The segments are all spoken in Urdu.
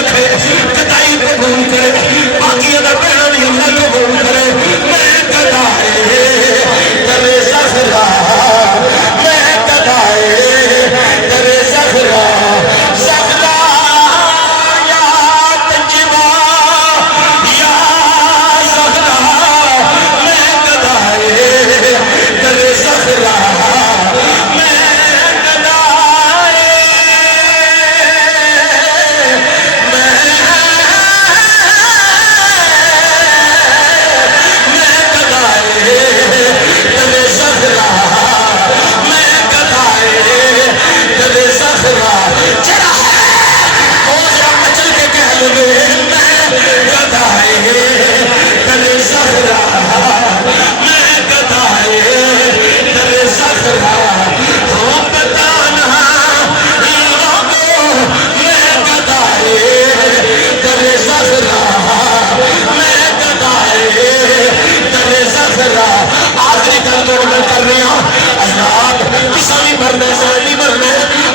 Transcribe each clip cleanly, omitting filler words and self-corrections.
رکھے جدائی قبول کرے باقی اگر بہنا نہیں اللہ قبول کرے میں گدائے ترے زہرا میں گدائے ترے زہرا زہرا یا تنجبہ یا زہرا میں گدائے ترے زہرا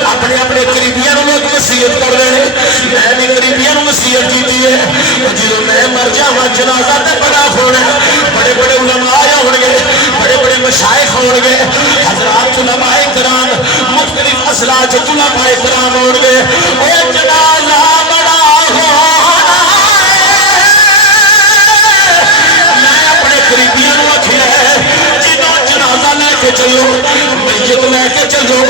اپنے اپنے قریبیاں لوگ وصیت کر رہے ہیں میں بھی قریبیاں وصیت کی ہے جب میں مر جاواں جنازہ تے بڑا ہونا بڑے بڑے علماء ہون گے بڑے بڑے مشائخ ہون گے حضرات علماء کرام مختلف اضلاع کے علماء کرام ہون گے او جنازہ بڑا ہونا میں اپنے قریبیاں نو آکھیا ہے جنوں جنازہ لے کے چلو میت لے کے چلو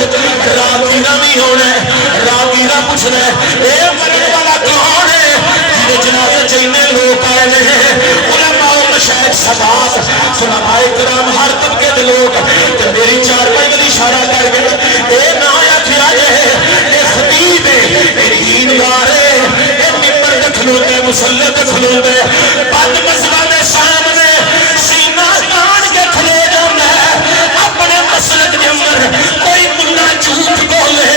راگیرہ نہیں ہونا ہے راگیرہ پوچھنا ہے اے مرد والا کون ہے جنہیں جنازہ چلنے لوگ آئے ہیں علماء و مشاہد سبات علماء کرام ہر طبقے کے لوگ کہ میری چار پائی گلی اشارہ کر گئے اے نایا کیا ہے اے خطیب ہے اے دیندار ہے اے نمبر دکھلو دے مسلح دکھلو دے بند مسئلہ دے سامنے سینہ کان کے کھلے جانا ہے اپنے مسلک کے اندر کوئی ملہ جھوٹ بولے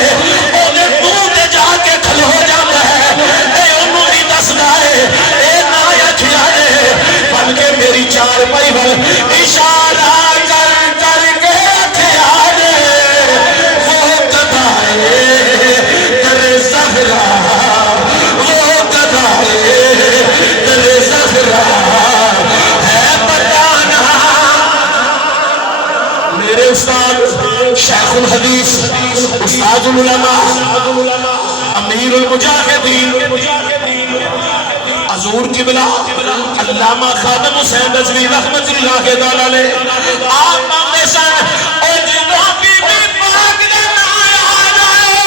اونے منہ دے جا کے کھلو جانا ہے اے انہوں ہی دسنا ہے اے نایا کیا ہے بلکہ میری چار پائی بل اشارہ کر کر کے کھیا دے وہ قدائے ترے زہرا وہ قدائے ترے زہرا ہے بتانا میرے استاد شیخ الحدیث استاد العلماء امیر المجاہدین حضور قبلہ علامہ خادم حسین رضوی رحمت اللہ تعالی علیہ آپ مانگے سن او جنوں بی بی پاک دے نام آئے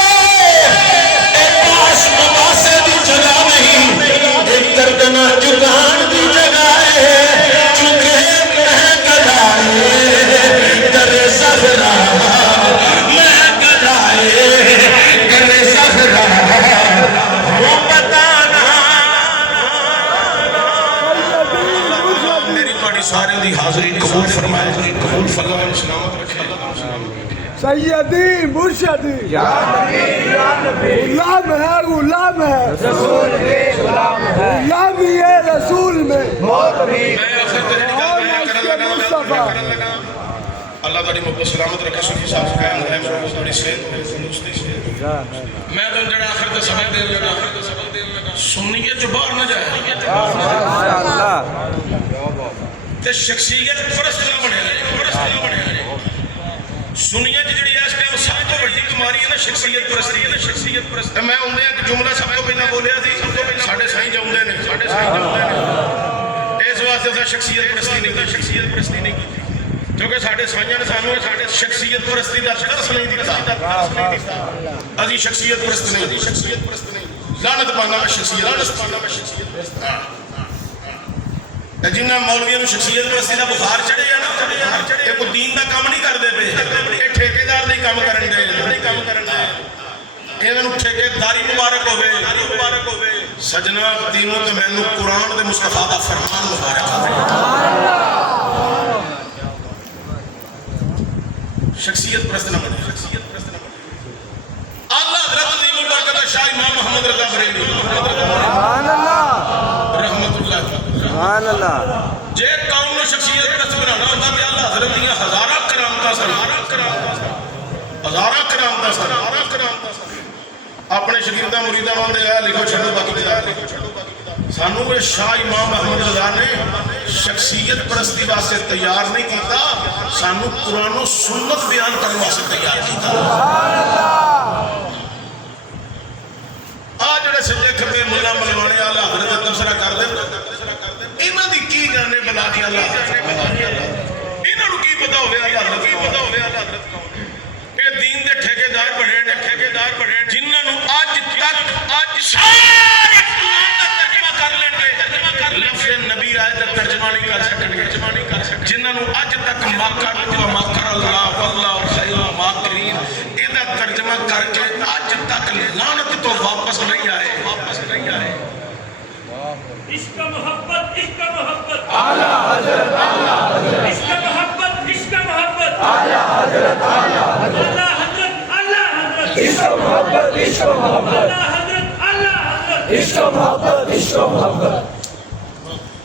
اے پاس مباسے دی جگہ نہیں ایک دردنا جگان دی جگہ ہے چونکہ میں گدائے ترے زہرا میں گدائے ترے زہرا وہ بتانا میری توڑی سارے دی حاضری قبول فرمائے قبول فرمائے سلامت رکھے سیدی مرشدی یا نبی غلام ہے غلام ہے رسول کے غلام ہے غلامی ہے رسول میں موت بھی میں آخر تیری نگاہ بیان کرن لگا اللہ تعالی محبت سلامت رکھے سنی صاحب قائم رحم رہو تھوڑی صحت تندرستی سے میں تو جڑا آخر تے سبق دے لگا سنیت جو باہر نہ جائے ماشاءاللہ تے شخصیت پرست نہ بنے سنیت جڑی اس ٹائم سب تو بڑی بیماری ہے نا شخصیت پرستی میں اوندے ایک جملہ سب تو پہلا بولیا سی ساڈے سائیں جاوندے نے اس واسطے شخصیت پرستی نہیں کی کیونکہ ساڈے سائیاں نے سانو شخصیت پرستی دا درس نہیں دتا ازی شخصیت پرست نہیں لعنت پانا میں شخصیت جنہاں مولویوں نے شخصیت پرستی دا بخار چڑھے یا نا یہ کوئی دین دا کام نہیں کر دے پہ یہ ٹھیکیدار نہیں کام کرن دے انہوں ٹھیکے داری مبارک ہوئے سجنہ دینوں تے میں قرآن دے مصطفیٰ دا فرمان مبارک ہوئے شخصیت پرست نہ بنے اللہ حضرت عظیم البرکت شاہ امام محمد رضا بریلوی رحمت اللہ سبحان اللہ جے قوم نے شخصیت پرست بنانا ہوتا کہ اللہ حضرت دیاں ہزارہ کرامتا سن اپنے شگرداں مریداں وال دے لکھو چھڈو باقی کتاب سانو شاہ امام احمد رضا نے شخصیت پرستی واسطے تیار نہیں کیتا سانو قرآن و سنت بیان کرنے واسطے تیار کیتا آج جڑے سجے کھبے ملا ملوانے والا حضرت تبصرہ کر دے انہاں دی کی جانے بلا دی اللہ انہاں نو کی پتہ ہوے اللہ حضرت کون اے دین دے ٹھیکیدار بنے جنہاں نو اج تک سارے قرآن دا ترجمہ کر لین گے لفظ نبی آئے تے ترجمہ نہیں کر سکن گے جنہاں نو اج تک مکر و مکر اللہ واللہ خیر الماکرین اے دا ترجمہ کر کے اج تک لعنت تو واپس نہیں آئے عشق محبت اعلی حضرت عشق محبت اعلی حضرت اللہ حضرت عشق محبت اللہ حضرت عشق محبت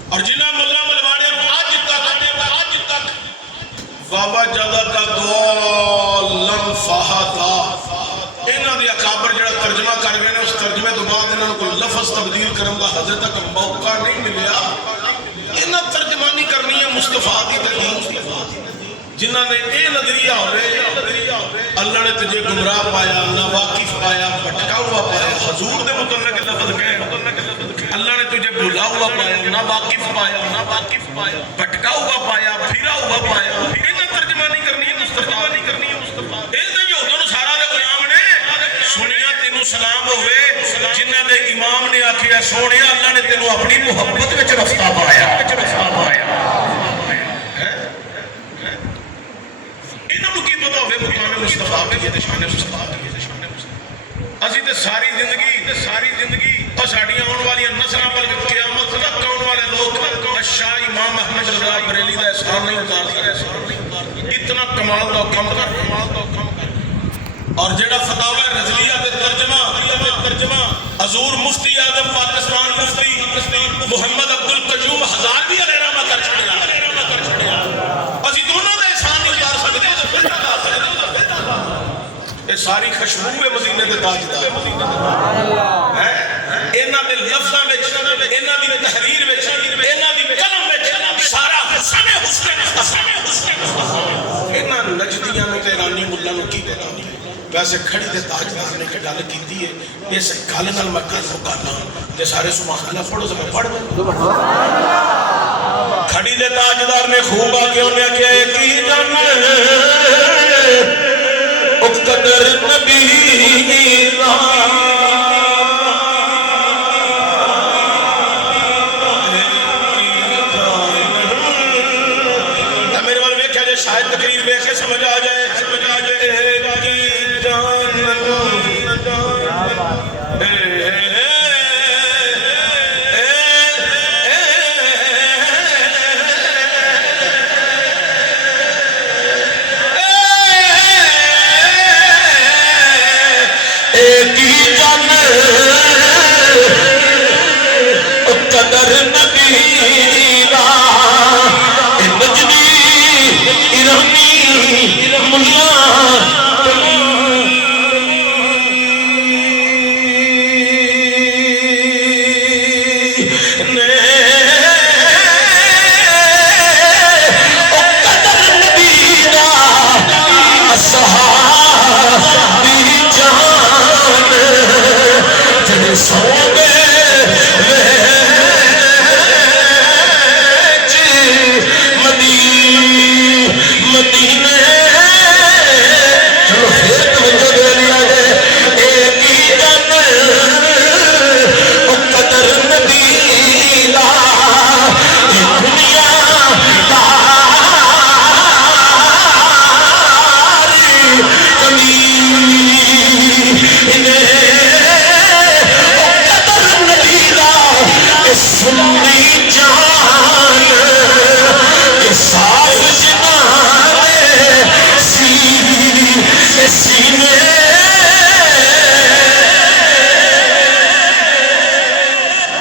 اور جنہاں ملا ملوانے آج تک بابا جادہ کا دعا لم فہتا انہاں دی اکابر جڑا ترجمہ کر گئے نے اس ترجمے تو بعد انہاں کو لفظ تبدیل کرن دا حضرت تک موقع نہیں ملیا انہاں ترجمانی کرنی ہے مصطفیٰ دی دین جنہاں نے اے نظریہ ہوئے اللہ نے تجھے گمراہ پایا ناواقف پایا بھٹکا ہوا پایا حضور دے متعلق لفظ کہے اللہ نے تجھے بھولا ہوا پایا ناواقف پایا بھٹکا ہوا پایا پھرا ہوا پایا انہاں ترجمانی کرنی ہے مصطفیٰ اے تے یہوداں نو سارا دے غلام نے سنیا تینوں سلام ہوئے جنہاں دے امام نے آکھیا سونیا اللہ نے تینوں اپنی محبت وچ رفتہ پایا مصطفیٰ کی شان مصطفیٰ اسی تے ساری زندگی اور ساڑیاں آن والی نسلیں بلکہ قیامت تک آن والے لوگ شاہ امام احمد رضا بریلی دا احسان نہیں اتار سکے اتنا کمال دا کم کر اور جڑا فتاوی رضویہ دے ترجمہ حضور مفتی اعظم پاکستان مفتی محمد عبدالقیوم ہزار بھی اعلانہ کر چھڑیا اسی دونوں دا احسان نہیں اتار سکتے یہ ساری خشبو مدینے دے تاجدار انہاں دے لفظاں وچ انہاں دی تحریر وچ انہاں دی قلم وچ سارا حسن انہاں نجدیاں نو تے ایرانی ملہ نو کی پتہ ویسے کھڑی دے تاجدار نے کہ گل کیتی ہے اس گل نال میں گل مکانا تے سارے سبحان اللہ پڑھو تے میں پڑھ دوں کھڑی دے تاجدار نے خوب آ کے انہیں کہ کی جانے قدر نبی میرے والے میں کیا جائے شاید تقریر میں کے سمجھ آ جائے قدر نبی را نجدی ایرانی ملا قدر نبی را اصحابی جان جنہیں سو گئے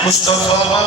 مصطفیٰ